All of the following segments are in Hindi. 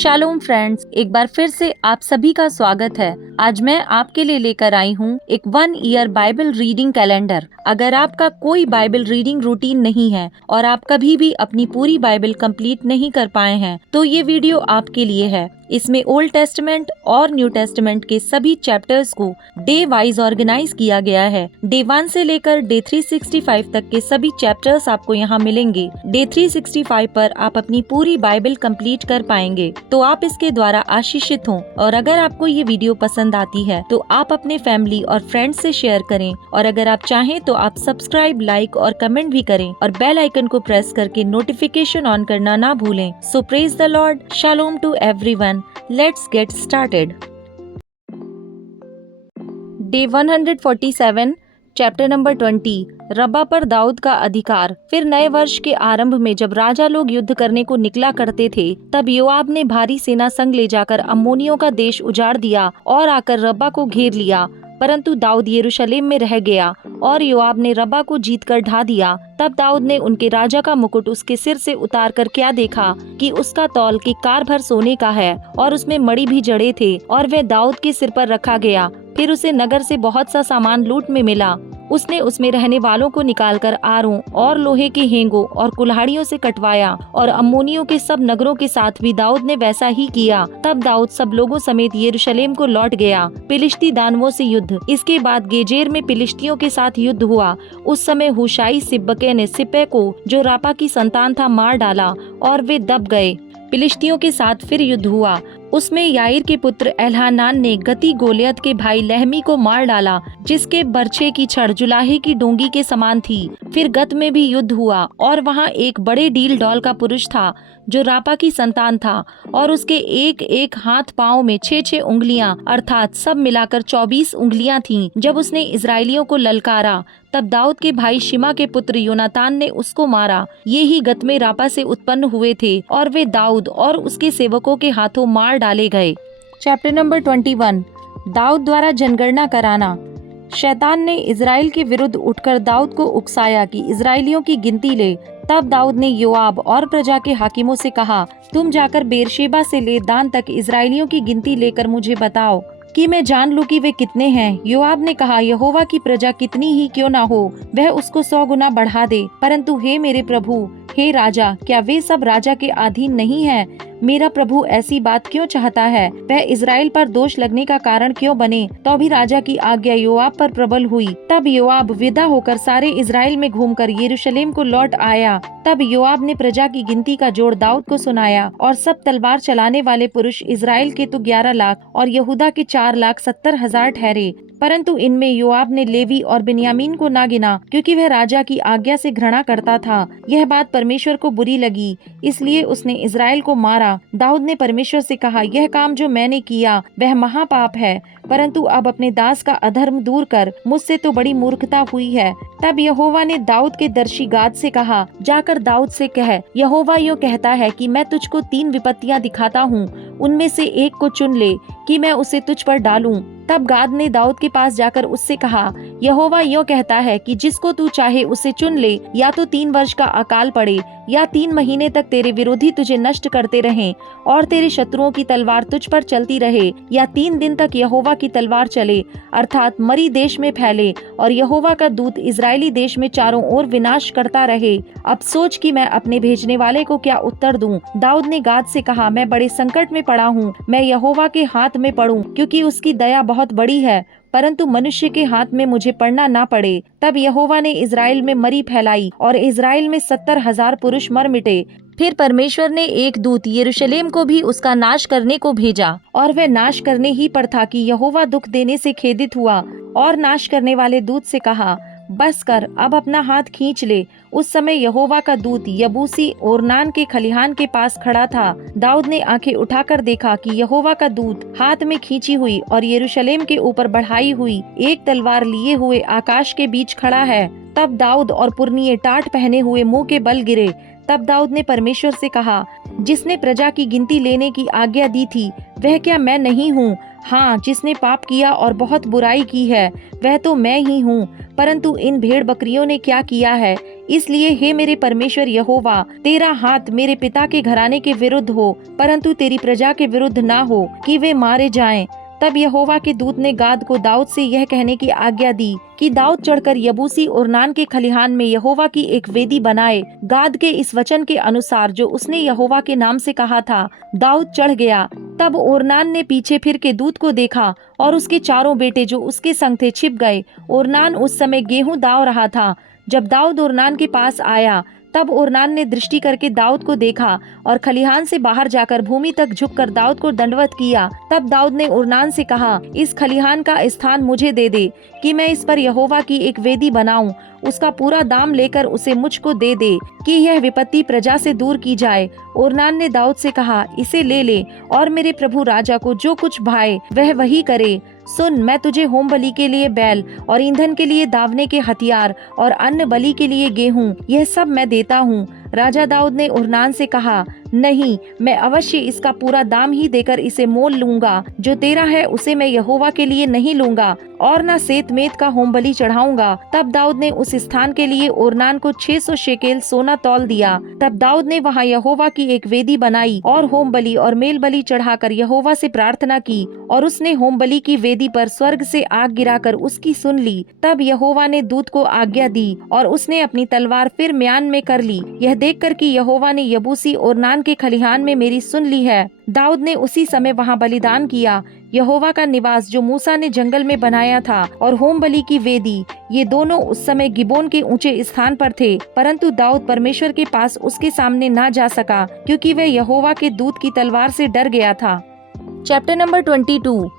शालोम फ्रेंड्स, एक बार फिर से आप सभी का स्वागत है। आज मैं आपके लिए लेकर आई हूँ एक 1 ईयर बाइबल रीडिंग कैलेंडर। अगर आपका कोई बाइबल रीडिंग रूटीन नहीं है और आप कभी भी अपनी पूरी बाइबल कंप्लीट नहीं कर पाए हैं, तो ये वीडियो आपके लिए है। इसमें ओल्ड टेस्टमेंट और न्यू टेस्टमेंट के सभी चैप्टर्स को डे वाइज ऑर्गेनाइज किया गया है। डे 1 से लेकर डे 365 तक के सभी चैप्टर्स आपको यहाँ मिलेंगे। डे 365 पर आप अपनी पूरी बाइबल कंप्लीट कर पाएंगे, तो आप इसके द्वारा आशीषित हों। और अगर आपको ये वीडियो पसंद आती है तो आप अपने फैमिली और फ्रेंड्स से शेयर करें, और अगर आप चाहें तो आप सब्सक्राइब, लाइक और कमेंट भी करें और बेल आइकन को प्रेस करके नोटिफिकेशन ऑन करना ना भूलें। So praise the lord, shalom to everyone. Let's get started. Day 147, chapter number 20, रब्बा पर दाऊद का अधिकार। फिर नए वर्ष के आरंभ में जब राजा लोग युद्ध करने को निकला करते थे, तब योआब ने भारी सेना संग ले जाकर अम्मोनियों का देश उजाड़ दिया और आकर रब्बा को घेर लिया। परंतु दाऊद यरूशलेम में रह गया और योआब ने रब्बा को जीतकर ढा दिया। तब दाऊद ने उनके राजा का मुकुट उसके सिर से उतार कर क्या देखा कि उसका तौल के कार भर सोने का है और उसमें मणि भी जड़े थे, और वह दाऊद के सिर पर रखा गया। फिर उसे नगर से बहुत सा सामान लूट में मिला। उसने उसमें रहने वालों को निकालकर आरों और लोहे के हेंगों और कुल्हाड़ियों से कटवाया, और अम्मोनियों के सब नगरों के साथ भी दाऊद ने वैसा ही किया। तब दाऊद सब लोगों समेत यरूशलेम को लौट गया। फिलिस्ती दानवों से युद्ध। इसके बाद गेजेर में फिलिस्तियों के साथ युद्ध हुआ। उस समय हुशाई सिब्बके ने सिप्पे को, जो रापा की संतान था, मार डाला और वे दब गए। फिलिस्तियों के साथ फिर युद्ध हुआ। उसमें याईर के पुत्र एल्हानान ने गती गोलियत के भाई लहमी को मार डाला, जिसके बर्छे की छड़ जुलाहे की डोंगी के समान थी। फिर गत में भी युद्ध हुआ, और वहाँ एक बड़े डील डॉल का पुरुष था, जो रापा की संतान था, और उसके एक एक हाथ पाँव में 6-6 उंगलियां, अर्थात सब मिलाकर 24 उंगलियां थीं। जब उसने इजराइलियों को ललकारा, तब दाऊद के भाई शिमा के पुत्र योनातान ने उसको मारा। ये ही गत में रापा से उत्पन्न हुए थे, और वे दाऊद और उसके सेवकों के हाथों मार डाले गए। चैप्टर नंबर 21, दाऊद द्वारा जनगणना कराना। शैतान ने इजराइल के विरुद्ध उठकर दाऊद को उकसाया कि इजराइलियों की गिनती ले। तब दाऊद ने योआब और प्रजा के हाकिमों से कहा, तुम जाकर बेरशेबा से ले दान तक इजराइलियों की गिनती लेकर मुझे बताओ कि मैं जान लूं कि वे कितने हैं। योआब ने कहा, यहोवा की प्रजा कितनी ही क्यों ना हो, वह उसको 100 गुना बढ़ा दे। परंतु हे मेरे प्रभु, हे राजा, क्या वे सब राजा के अधीन नहीं हैं? मेरा प्रभु ऐसी बात क्यों चाहता है? वह इजराइल पर दोष लगने का कारण क्यों बने? तो भी राजा की आज्ञा योआब पर प्रबल हुई। तब योआब विदा होकर सारे इजराइल में घूमकर यरूशलेम को लौट आया। तब योआब ने प्रजा की गिनती का जोड़ दाऊद को सुनाया, और सब तलवार चलाने वाले पुरुष इजराइल के तो 11 लाख और यहूदा के 4,70,000 ठहरे। परंतु इनमें योआब ने लेवी और बिन्यामीन को ना गिना, क्योंकि वह राजा की आज्ञा से घृणा करता था। यह बात परमेश्वर को बुरी लगी, इसलिए उसने इजराइल को मारा। दाऊद ने परमेश्वर से कहा, यह काम जो मैंने किया वह महापाप है, परंतु अब अपने दास का अधर्म दूर कर, मुझसे तो बड़ी मूर्खता हुई है। तब यहोवा ने दाऊद के दर्शी गाद से कहा, जाकर दाऊद से कह, यहोवा यूं कहता है कि मैं तुझको 3 विपत्तियां दिखाता हूँ, उनमें से एक को चुन ले कि मैं उसे तुझ पर डालूं। तब गाद ने दाऊद के पास जाकर उससे कहा, यहोवा यूं कहता है कि जिसको तू चाहे उसे चुन ले, या तो 3 वर्ष का अकाल पड़े, या 3 महीने तक तेरे विरोधी तुझे नष्ट करते रहें और तेरे शत्रुओं की तलवार तुझ पर चलती रहे, या 3 दिन तक यहोवा की तलवार चले, अर्थात मरी देश में फैले, और यहोवा का दूत इजरायली देश में चारों ओर विनाश करता रहे। अब सोच कि मैं अपने भेजने वाले को क्या उत्तर दूं। दाऊद ने गाद से कहा, मैं बड़े संकट में पड़ा हूँ, मैं यहोवा के हाथ में पड़ूं, क्योंकि उसकी दया बहुत बड़ी है, परंतु मनुष्य के हाथ में मुझे पड़ना ना पड़े। तब यहोवा ने इजराइल में मरी फैलाई, और इजराइल में 70,000 पुरुष मर मिटे। फिर परमेश्वर ने एक दूत यरूशलेम को भी उसका नाश करने को भेजा, और वह नाश करने ही पर था कि यहोवा दुख देने से खेदित हुआ, और नाश करने वाले दूत से कहा, बस कर, अब अपना हाथ खींच ले। उस समय यहोवा का दूत यबूसी ओरनान के खलिहान के पास खड़ा था। दाऊद ने आंखें उठाकर देखा कि यहोवा का दूत हाथ में खींची हुई और यरूशलेम के ऊपर बढ़ाई हुई एक तलवार लिए हुए आकाश के बीच खड़ा है। तब दाऊद और पुरनिये टाट पहने हुए मुंह के बल गिरे। तब दाऊद ने परमेश्वर से कहा, जिसने प्रजा की गिनती लेने की आज्ञा दी थी, वह क्या मैं नहीं हूँ? हाँ, जिसने पाप किया और बहुत बुराई की है, वह तो मैं ही हूँ। परंतु इन भेड़ बकरियों ने क्या किया है? इसलिए हे मेरे परमेश्वर यहोवा, तेरा हाथ मेरे पिता के घराने के विरुद्ध हो, परंतु तेरी प्रजा के विरुद्ध ना हो कि वे मारे जाएं। तब यहोवा के दूत ने गाद को दाऊद से यह कहने की आज्ञा दी कि दाऊद चढ़कर यबूसी ओर्नान के खलिहान में यहोवा की एक वेदी बनाए। गाद के इस वचन के अनुसार जो उसने यहोवा के नाम से कहा था, दाऊद चढ़ गया। तब ओर्नान ने पीछे फिर के दूत को देखा और उसके चारों बेटे जो उसके संग थे छिप गए। ओर्नान उस समय गेहूं दाव रहा था। जब दाऊद ओर्नान के पास आया, तब ओर्नान ने दृष्टि करके दाऊद को देखा और खलिहान से बाहर जाकर भूमि तक झुककर दाऊद को दंडवत किया। तब दाऊद ने ओर्नान से कहा, इस खलिहान का स्थान मुझे दे दे कि मैं इस पर यहोवा की एक वेदी बनाऊं। उसका पूरा दाम लेकर उसे मुझको दे दे कि यह विपत्ति प्रजा से दूर की जाए। ओर्नान ने दाऊद से कहा, इसे ले ले और मेरे प्रभु राजा को जो कुछ भाए वह वही करे। सुन, मैं तुझे होम बलि के लिए बैल और ईंधन के लिए दावने के हथियार और अन्न बलि के लिए गेहूं, यह सब मैं देता हूँ। राजा दाऊद ने ओर्नान से कहा, नहीं, मैं अवश्य इसका पूरा दाम ही देकर इसे मोल लूंगा। जो तेरा है उसे मैं यहोवा के लिए नहीं लूंगा और न सेतमेत का होम बलि चढ़ाऊंगा। तब दाऊद ने उस स्थान के लिए ओर्नान को 600 शेकेल सोना तौल दिया। तब दाऊद ने वहाँ यहोवा की एक वेदी बनाई और होम बलि और मेल बलि चढ़ाकर यहोवा से प्रार्थना की, और उसने होम बलि की वेदी पर स्वर्ग से आग गिराकर उसकी सुन ली। तब यहोवा ने दूत को आज्ञा दी और उसने अपनी तलवार फिर म्यान में कर ली, यह देखकर कि यहोवा ने यबूसी ओर्नान के खलिहान में मेरी सुन ली है। दाऊद ने उसी समय वहाँ बलिदान किया। यहोवा का निवास जो मूसा ने जंगल में बनाया था और होम बलि की वेदी, ये दोनों उस समय गिबोन के ऊंचे स्थान पर थे। परंतु दाऊद परमेश्वर के पास उसके सामने ना जा सका, क्योंकि वह यहोवा के दूत की तलवार से डर गया था। Chapter number 22।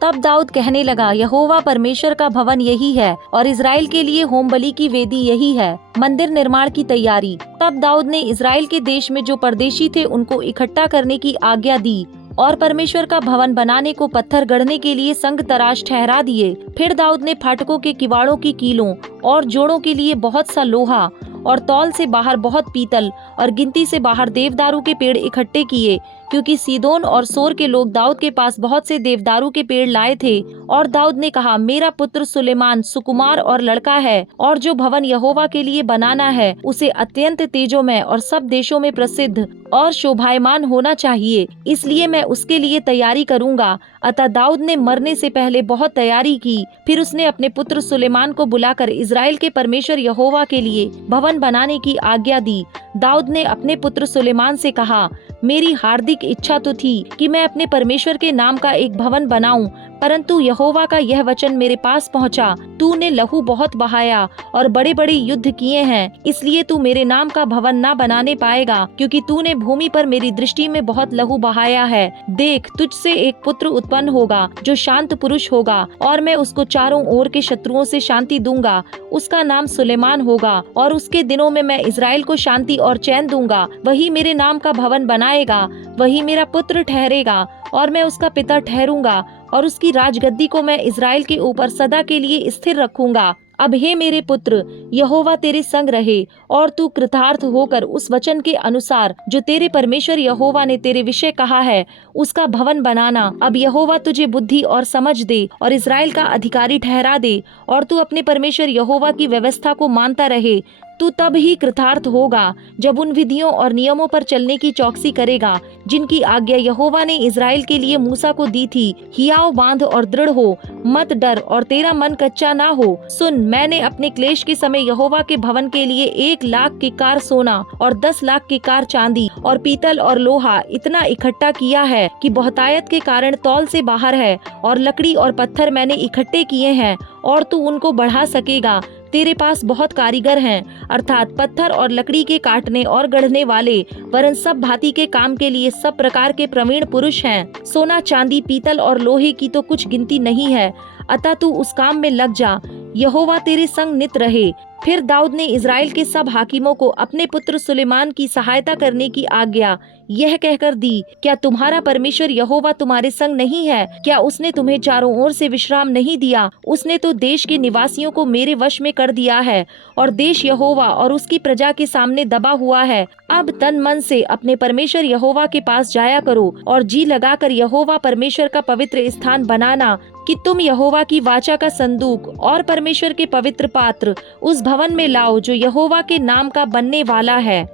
तब दाऊद कहने लगा, यहोवा परमेश्वर का भवन यही है और इज़राइल के लिए होम बलि की वेदी यही है। मंदिर निर्माण की तैयारी। तब दाऊद ने इज़राइल के देश में जो परदेशी थे उनको इकट्ठा करने की आज्ञा दी और परमेश्वर का भवन बनाने को पत्थर गढ़ने के लिए संग तराश ठहरा दिए। फिर दाऊद ने फाटकों के किवाड़ों की कीलों और जोड़ों के लिए बहुत सा लोहा और तौल से बाहर बहुत पीतल और गिनती से बाहर देवदारू के पेड़ इकट्ठे किए, क्योंकि सीदोन और सोर के लोग दाऊद के पास बहुत से देवदारू के पेड़ लाए थे। और दाऊद ने कहा, मेरा पुत्र सुलेमान सुकुमार और लड़का है, और जो भवन यहोवा के लिए बनाना है उसे अत्यंत तेजोमय और सब देशों में प्रसिद्ध और शोभायमान होना चाहिए, इसलिए मैं उसके लिए तैयारी करूंगा। अतः दाऊद ने मरने से पहले बहुत तैयारी की। फिर उसने अपने पुत्र सुलेमान को बुलाकर इज़राइल के परमेश्वर यहोवा के लिए भवन बनाने की आज्ञा दी। दाऊद ने अपने पुत्र सुलेमान से कहा, मेरी हार्दिक इच्छा तो थी कि मैं अपने परमेश्वर के नाम का एक भवन बनाऊं, परंतु यहोवा का यह वचन मेरे पास पहुंचा, तूने लहू बहुत बहाया और बड़े बड़े युद्ध किए हैं, इसलिए तू मेरे नाम का भवन ना बनाने पाएगा, क्योंकि तूने भूमि पर मेरी दृष्टि में बहुत लहू बहाया है। देख, तुझसे एक पुत्र उत्पन्न होगा जो शांत पुरुष होगा, और मैं उसको चारों ओर के शत्रुओं से शांति दूंगा। उसका नाम सुलेमान होगा, और उसके दिनों में मैं इज़राइल को शांति और चैन दूंगा। वही मेरे नाम का भवन बनाएगा, वही मेरा पुत्र ठहरेगा, और मैं उसका पिता ठहरूंगा, और उसकी राजगद्दी को मैं इज़राइल के ऊपर सदा के लिए स्थिर रखूंगा। अब हे मेरे पुत्र, यहोवा तेरे संग रहे, और तू कृतार्थ होकर उस वचन के अनुसार जो तेरे परमेश्वर यहोवा ने तेरे विषय कहा है उसका भवन बनाना। अब यहोवा तुझे बुद्धि और समझ दे और इज़राइल का अधिकारी ठहरा दे, और तू अपने परमेश्वर यहोवा की व्यवस्था को मानता रहे। तू तब ही कृतार्थ होगा जब उन विधियों और नियमों पर चलने की चौकसी करेगा जिनकी आज्ञा यहोवा ने इज़राइल के लिए मूसा को दी थी। हियाव बांध और दृढ़ हो, मत डर और तेरा मन कच्चा ना हो। सुन, मैंने अपने क्लेश के समय यहोवा के भवन के लिए 1 लाख किक्कार सोना और 10 लाख किक्कार चांदी और पीतल और लोहा इतना इकट्ठा किया है कि बहुतायत के कारण तौल से बाहर है, और लकड़ी और पत्थर मैंने इकट्ठे किए हैं, और तू उनको बढ़ा सकेगा। तेरे पास बहुत कारीगर हैं, अर्थात पत्थर और लकड़ी के काटने और गढ़ने वाले, वरन सब भांति के काम के लिए सब प्रकार के प्रवीण पुरुष हैं। सोना चांदी पीतल और लोहे की तो कुछ गिनती नहीं है, अतः तू उस काम में लग जा। यहोवा तेरे संग नित रहे। फिर दाऊद ने इज़राइल के सब हाकिमों को अपने पुत्र सुलेमान की सहायता करने की आज्ञा यह कहकर दी, क्या तुम्हारा परमेश्वर यहोवा तुम्हारे संग नहीं है? क्या उसने तुम्हें चारों ओर से विश्राम नहीं दिया? उसने तो देश के निवासियों को मेरे वश में कर दिया है, और देश यहोवा और उसकी प्रजा के सामने दबा हुआ है। अब तन मन से अपने परमेश्वर यहोवा के पास जाया करो और जी लगाकर यहोवा परमेश्वर का पवित्र स्थान बनाना, कि तुम यहोवा की वाचा का संदूक और परमेश्वर के पवित्र पात्र उस भवन में लाओ जो यहोवा के नाम का बनने वाला है।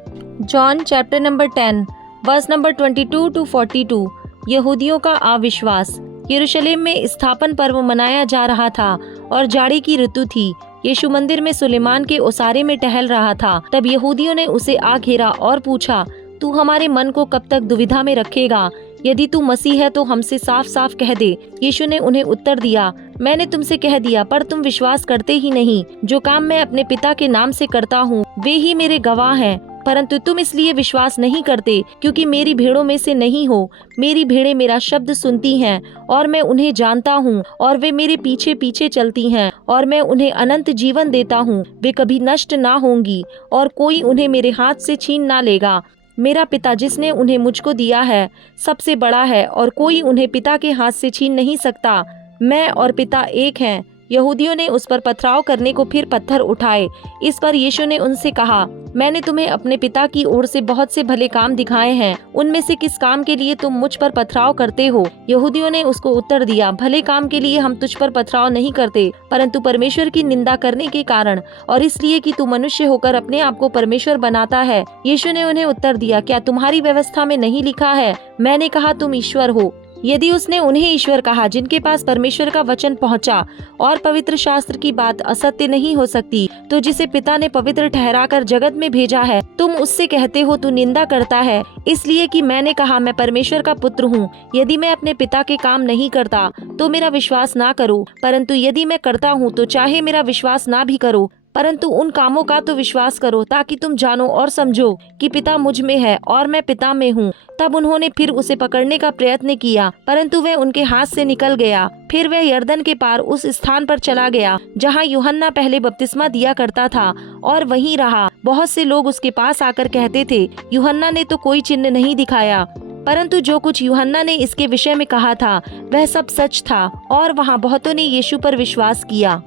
John chapter number 10 verse number 22 to 42। यहूदियों का अविश्वास। यरूशलेम में स्थापन पर्व मनाया जा रहा था और जाड़ी की ऋतु थी। यीशु मंदिर में सुलेमान के ओसारे में टहल रहा था। तब यहूदियों ने उसे आ घेरा और पूछा, तू हमारे मन को कब तक दुविधा में रखेगा? यदि तू मसीह है तो हमसे साफ साफ कह दे। यीशु ने उन्हें उत्तर दिया, मैंने तुमसे कह दिया पर तुम विश्वास करते ही नहीं। जो काम मैं अपने पिता के नाम से करता हूँ वे ही मेरे गवाह हैं, परंतु तुम इसलिए विश्वास नहीं करते क्योंकि मेरी भेड़ों में से नहीं हो। मेरी भेड़ें मेरा शब्द सुनती हैं और मैं उन्हें जानता हूँ और वे मेरे पीछे पीछे चलती हैं और मैं उन्हें अनंत जीवन देता हूँ। वे कभी नष्ट ना होंगी और कोई उन्हें मेरे हाथ से छीन ना लेगा। मेरा पिता जिसने उन्हें मुझको दिया है सबसे बड़ा है और कोई उन्हें पिता के हाथ से छीन नहीं सकता। मैं और पिता एक हैं। यहूदियों ने उस पर पथराव करने को फिर पत्थर उठाए। इस पर यीशु ने उनसे कहा, मैंने तुम्हें अपने पिता की ओर से बहुत से भले काम दिखाए हैं, उनमें से किस काम के लिए तुम मुझ पर पथराव करते हो? यहूदियों ने उसको उत्तर दिया, भले काम के लिए हम तुझ पर पथराव नहीं करते, परंतु परमेश्वर की निंदा करने के कारण और इसलिए कि तू मनुष्य होकर अपने आप को परमेश्वर बनाता है। यीशु ने उन्हें उत्तर दिया, क्या तुम्हारी व्यवस्था में नहीं लिखा है, मैंने कहा तुम ईश्वर हो? यदि उसने उन्हें ईश्वर कहा जिनके पास परमेश्वर का वचन पहुंचा और पवित्र शास्त्र की बात असत्य नहीं हो सकती, तो जिसे पिता ने पवित्र ठहराकर जगत में भेजा है तुम उससे कहते हो तू निंदा करता है, इसलिए कि मैंने कहा मैं परमेश्वर का पुत्र हूँ। यदि मैं अपने पिता के काम नहीं करता तो मेरा विश्वास ना करो, परंतु यदि मैं करता हूँ तो चाहे मेरा विश्वास ना भी करो, परंतु उन कामों का तो विश्वास करो ताकि तुम जानो और समझो कि पिता मुझ में है और मैं पिता में हूँ। तब उन्होंने फिर उसे पकड़ने का प्रयत्न किया, परंतु वह उनके हाथ से निकल गया। फिर वह यरदन के पार उस स्थान पर चला गया जहाँ यूहन्ना पहले बपतिस्मा दिया करता था और वहीं रहा। बहुत से लोग उसके पास आकर कहते थे, यूहन्ना ने तो कोई चिन्ह नहीं दिखाया, परंतु जो कुछ यूहन्ना ने इसके विषय में कहा था वह सब सच था और वहाँ बहुतों ने यीशु पर विश्वास किया।